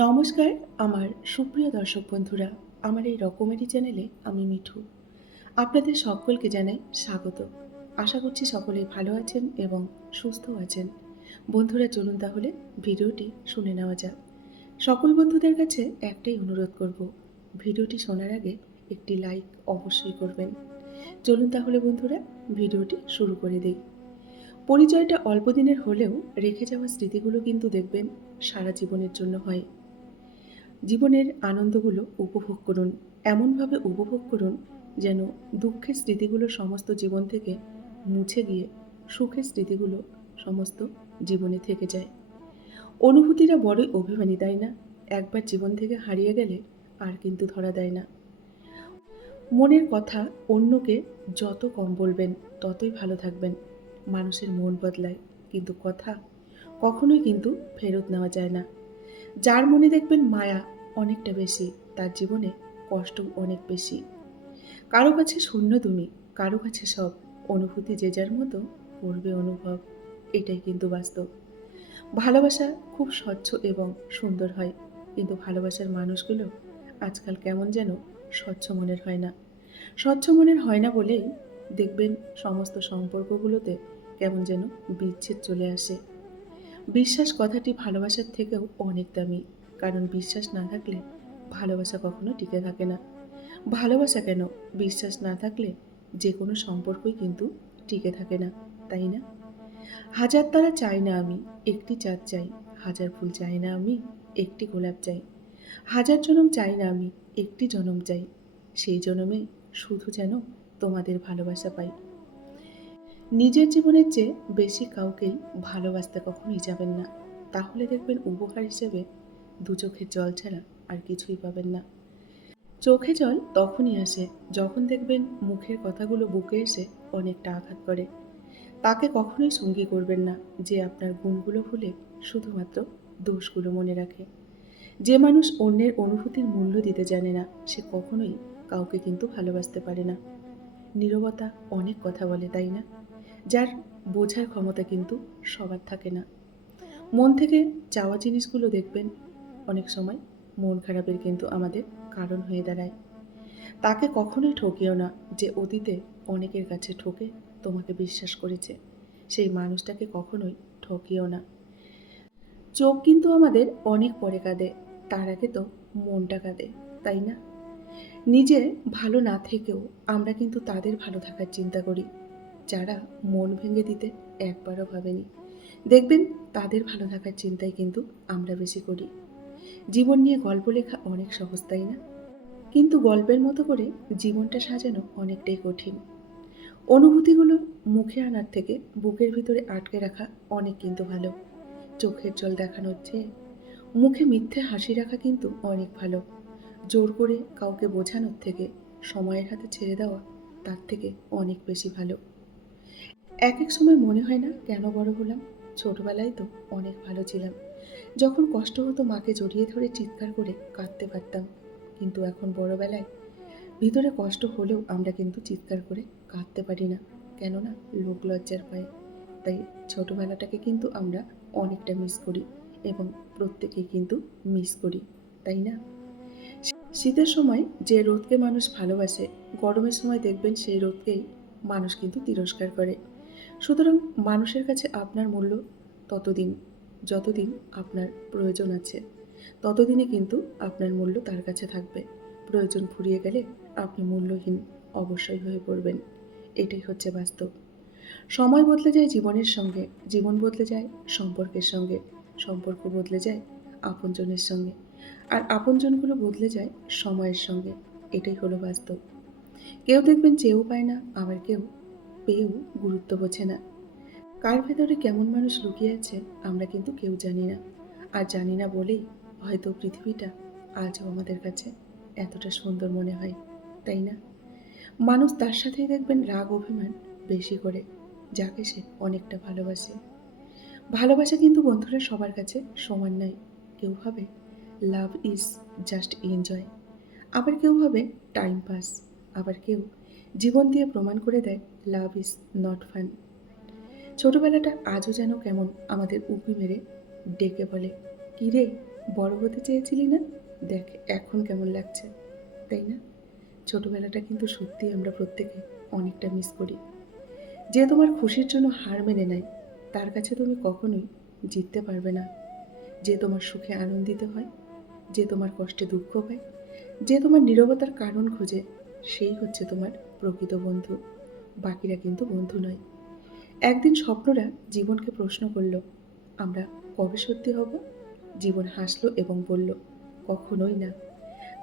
নমস্কার আমার সুপ্রিয় দর্শক বন্ধুরা, আমার এই রকমেরই চ্যানেলে আমি মিঠু। আপনাদের সকলকে জানাই স্বাগত। আশা করছি সকলেই ভালো আছেন এবং সুস্থ আছেন। বন্ধুরা চলুন তাহলে ভিডিওটি শুনে নেওয়া যাক। সকল বন্ধুদের কাছে একটাই অনুরোধ করব, ভিডিওটি শোনার আগে একটি লাইক অবশ্যই করবেন। চলুন তাহলে বন্ধুরা ভিডিওটি শুরু করে দিই। পরিচয়টা অল্প দিনের হলেও রেখে যাওয়া স্মৃতিগুলো কিন্তু দেখবেন সারা জীবনের জন্য হয়। জীবনের আনন্দগুলো উপভোগ করুন, এমনভাবে উপভোগ করুন যেন দুঃখের স্মৃতিগুলো সমস্ত জীবন থেকে মুছে গিয়ে সুখের স্মৃতিগুলো সমস্ত জীবনে থেকে যায়। অনুভূতিটা বড়ই অভিমানী, তাই না? একবার জীবন থেকে হারিয়ে গেলে আর কিন্তু ধরা দেয় না। মনের কথা অন্যকে যত কম বলবেন ততই ভালো থাকবেন। মানুষের মন বদলায়, কিন্তু কথা কখনোই কিন্তু ফেরত নেওয়া যায় না। যার মনে দেখবেন মায়া অনেকটা বেশি, তার জীবনে কষ্ট অনেক বেশি। কারো কাছে শূন্য তুমি, কারো কাছে সব। অনুভূতি যে যার মতো করবে অনুভব, এটাই কিন্তু বাস্তব। ভালোবাসা খুব স্বচ্ছ এবং সুন্দর হয়, কিন্তু ভালোবাসার মানুষগুলো আজকাল কেমন যেন স্বচ্ছ মনের হয় না। স্বচ্ছ মনের হয় না বলেই দেখবেন সমস্ত সম্পর্কগুলোতে কেমন যেন বিচ্ছেদ চলে আসে। বিশ্বাস কথাটি ভালোবাসার থেকেও অনেক দামি, কারণ বিশ্বাস না থাকলে ভালোবাসা কখনো টিকে থাকে না। ভালোবাসা কেন, বিশ্বাস না থাকলে যে কোনো সম্পর্কই কিন্তু টিকে থাকে না, তাই না? হাজার তারা চাই না আমি, একটি চাঁদ চাই। হাজার ফুল চাই না আমি, একটি গোলাপ চাই। হাজার জনম চাই না আমি, একটি জনম চাই। সেই জনমে শুধু যেন তোমাদের ভালোবাসা পাই। নিজের জীবনের চেয়ে বেশি কাউকেই ভালোবাসতে কখনোই যাবেন না। তাহলে দেখবেন উপহার হিসেবে দু চোখের জল ছাড়া আর কিছুই পাবেন না। চোখে জল তখনই আসে যখন দেখবেন মুখের কথাগুলো বুকে এসে অনেকটা আঘাত করে। তাকে কখনোই সঙ্গী করবেন না যে আপনার গুণগুলো ভুলে শুধুমাত্র দোষগুলো মনে রাখে। যে মানুষ অন্যের অনুভূতির মূল্য দিতে জানে না, সে কখনোই কাউকে কিন্তু ভালোবাসতে পারে না। নীরবতা অনেক কথা বলে, তাই না? যার বোঝার ক্ষমতা কিন্তু সবার থাকে না। মন থেকে চাওয়া জিনিসগুলো দেখবেন অনেক সময় মন খারাপের কিন্তু আমাদের কারণ হয়ে দাঁড়ায়। তাকে কখনোই ঠকিও না যে অতীতে অনেকের কাছে ঠকে তোমাকে বিশ্বাস করেছে। সেই মানুষটাকে কখনোই ঠকিও না। চোখ কিন্তু আমাদের অনেক পরে কাঁদে, তার আগে তো মনটা কাঁদে, তাই না? নিজে ভালো না থেকেও আমরা কিন্তু তাদের ভালো থাকার চিন্তা করি, যারা মন ভেঙে দিতে একবারও ভাবেনি। দেখবেন তাদের ভালো থাকার চিন্তাই কিন্তু আমরা বেশি করি। জীবন নিয়ে গল্প লেখা অনেক সহজ, তাই না? কিন্তু গল্পের মতো করে জীবনটা সাজানো অনেকটাই কঠিন। অনুভূতিগুলো মুখে আনার থেকে বুকের ভিতরে আটকে রাখা অনেক কিন্তু ভালো। চোখের জল দেখানোর চেয়ে মুখে মিথ্যে হাসি রাখা কিন্তু অনেক ভালো। জোর করে কাউকে বোঝানোর থেকে সময়ের হাতে ছেড়ে দেওয়া তার থেকে অনেক বেশি ভালো। এক এক সময় মনে হয় না কেন বড় হলাম? ছোটবেলায় তো অনেক ভালো ছিলাম। যখন কষ্ট হতো মাকে জড়িয়ে ধরে চিৎকার করে কাঁদতে পারতাম। কিন্তু এখন বড়বেলায় ভিতরে কষ্ট হলেও আমরা কিন্তু চিৎকার করে কাঁদতে পারি না, কেননা লোক লজ্জার ভয়ে। তাই ছোটবেলাটাকে কিন্তু আমরা অনেকটা মিস করি এবং প্রত্যেকেই কিন্তু মিস করি, তাই না? শীতের সময় যে রোদকে মানুষ ভালোবাসে, গরমের সময় দেখবেন সেই রোদকেই মানুষ কিন্তু তিরস্কার করে। সুতরাং মানুষের কাছে আপনার মূল্য ততদিন, যতদিন আপনার প্রয়োজন আছে, ততদিনই কিন্তু আপনার মূল্য তার কাছে থাকবে। প্রয়োজন ফুরিয়ে গেলে আপনি মূল্যহীন অবশ্যই হয়ে পড়বেন। এটাই হচ্ছে বাস্তব। সময় বদলে যায় জীবনের সঙ্গে, জীবন বদলে যায় সম্পর্কের সঙ্গে, সম্পর্ক বদলে যায় আপনজনের সঙ্গে, আর আপনজনগুলো বদলে যায় সময়ের সঙ্গে। এটাই হলো বাস্তব। কেউ দেখবেন চেয়েও পায় না, আবার কেউ পেয়েও গুরুত্ব বোঝে না। কার ভেতরে কেমন মানুষ লুকিয়ে আছে আমরা কিন্তু কেউ জানি না। আর জানি না বলেই হয়তো পৃথিবীটা আজও আমাদের কাছে এতটা সুন্দর মনে হয়, তাই না? মানুষ তার সাথেই দেখবেন রাগ অভিমান বেশি করে, যাকে সে অনেকটা ভালোবাসে। ভালোবাসা কিন্তু বন্ধুরা সবার কাছে সমান নয়। কেউ ভাবে লাভ ইজ জাস্ট এনজয়, আবার কেউ ভাবে টাইম পাস, আবার কেউ জীবন দিয়ে প্রমাণ করে দেয় লাভ ইজ নট ফান। ছোটবেলাটা আজও যেন কেমন আমাদের উঁকি মেরে ডেকে বলে, কী রে, বড় হতে চেয়েছিলি না? দেখ এখন কেমন লাগছে, তাই না? ছোটবেলাটা কিন্তু সত্যিই আমরা প্রত্যেকে অনেকটা মিস করি। যে তোমার খুশির জন্য হার মেনে নেয়, তার কাছে তুমি কখনোই জিততে পারবে না। যে তোমার সুখে আনন্দিত হয়, যে তোমার কষ্টে দুঃখ পায়, যে তোমার নীরবতার কারণ খোঁজে, সেই হচ্ছে তোমার প্রকৃত বন্ধু। বাকিরা কিন্তু বন্ধু নয়। একদিন স্বপ্নরা জীবনকে প্রশ্ন করল, আমরা কবে সত্যি হব? জীবন হাসল এবং বলল, কখনোই না।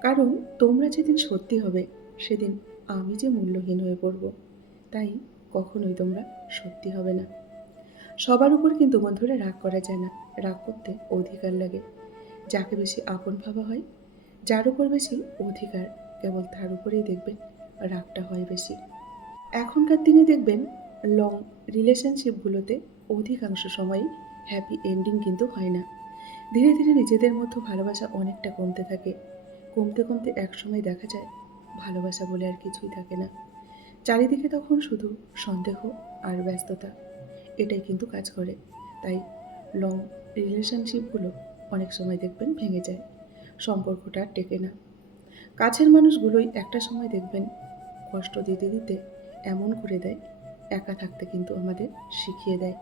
কারণ তোমরা যেদিন সত্যি হবে, সেদিন আমি যে মূল্যহীন হয়ে পড়ব। তাই কখনোই তোমরা সত্যি হবে না। সবার উপর কিন্তু বন্ধুরা রাগ করা যায় না। রাগ করতে অধিকার লাগে। যাকে বেশি আপন ভাবা হয়, যার উপর বেশি অধিকার, কেবল তার উপরেই দেখবেন রাগটা হয় বেশি। এখনকার দিনে দেখবেন লং রিলেশনশিপগুলোতে অধিকাংশ সময়ই হ্যাপি এন্ডিং কিন্তু হয় না। ধীরে ধীরে নিজেদের মধ্যে ভালোবাসা অনেকটা কমতে থাকে। কমতে কমতে একসময় দেখা যায় ভালোবাসা বলে আর কিছুই থাকে না। চারিদিকে তখন শুধু সন্দেহ আর ব্যস্ততা, এটাই কিন্তু কাজ করে। তাই লং রিলেশনশিপগুলো অনেক সময় দেখবেন ভেঙে যায়, সম্পর্কটা আর টেকে না। কাছের মানুষগুলোই একটা সময় দেখবেন কষ্ট দিতে দিতে এমন করে দেয়, একা থাকতে কিন্তু আমাদের শিখিয়ে দেয়।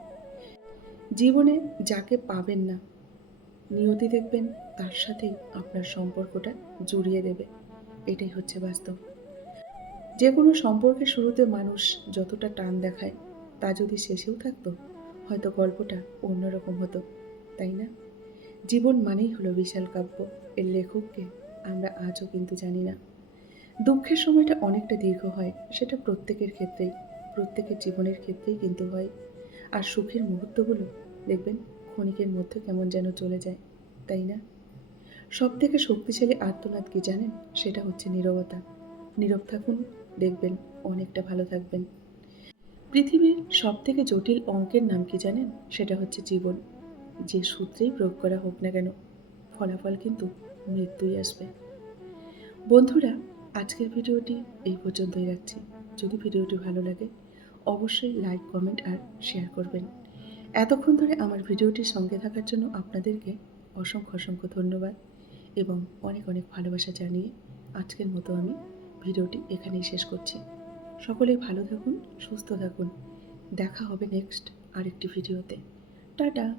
জীবনে যাকে পাবেন না, নিয়তি দেখবেন তার সাথেই আপনার সম্পর্কটা জুড়িয়ে দেবে। এটাই হচ্ছে বাস্তব। যে কোনো সম্পর্কের শুরুতে মানুষ যতটা টান দেখায়, তা যদি শেষেও থাকতো, হয়তো গল্পটা অন্যরকম হতো, তাই না? জীবন মানেই হলো বিশাল কাব্য। এর লেখককে আমরা আজও কিন্তু জানি না। দুঃখের সময়টা অনেকটা দীর্ঘ হয়, সেটা প্রত্যেকের ক্ষেত্রেই, প্রত্যেকের জীবনের ক্ষেত্রেই কিন্তু হয়। আর সুখের মুহূর্তগুলো দেখবেন ক্ষণিকের মধ্যে কেমন যেন চলে যায়, তাই না? সব থেকে শক্তিশালী আর্তনাদ কি জানেন? সেটা হচ্ছে নীরবতা। নীরব থাকুন, দেখবেন অনেকটা ভালো থাকবেন। পৃথিবীর সব থেকে জটিল অঙ্কের নাম কি জানেন? সেটা হচ্ছে জীবন। যে সূত্রেই প্রয়োগ করা হোক না কেন, ফলাফল কিন্তু মৃত্যুই আসবে। বন্ধুরা, আজকের ভিডিওটি এই পর্যন্তই রাখছি। যদি ভিডিওটি ভালো লাগে, অবশ্যই লাইক, কমেন্ট আর শেয়ার করবেন। এতক্ষণ ধরে আমার ভিডিওটির সঙ্গে থাকার জন্য আপনাদেরকে অসংখ্য অসংখ্য ধন্যবাদ এবং অনেক অনেক ভালোবাসা জানিয়ে আজকের মতো আমি ভিডিওটি এখানেই শেষ করছি। সকলেই ভালো থাকুন, সুস্থ থাকুন। দেখা হবে নেক্সট আরেকটি ভিডিওতে। টাটা।